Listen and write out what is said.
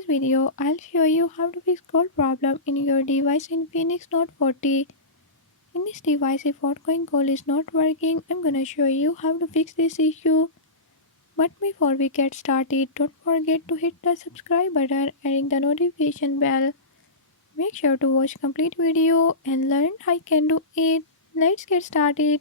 this video, I'll show you how to fix cold problem in your device in Phoenix Note 40. In this device, if outgoing call is not working, I'm gonna show you how to fix this issue. But before we get started, don't forget to hit the subscribe button and ring the notification bell. Make sure to watch complete video and learn how you can do it. Let's get started.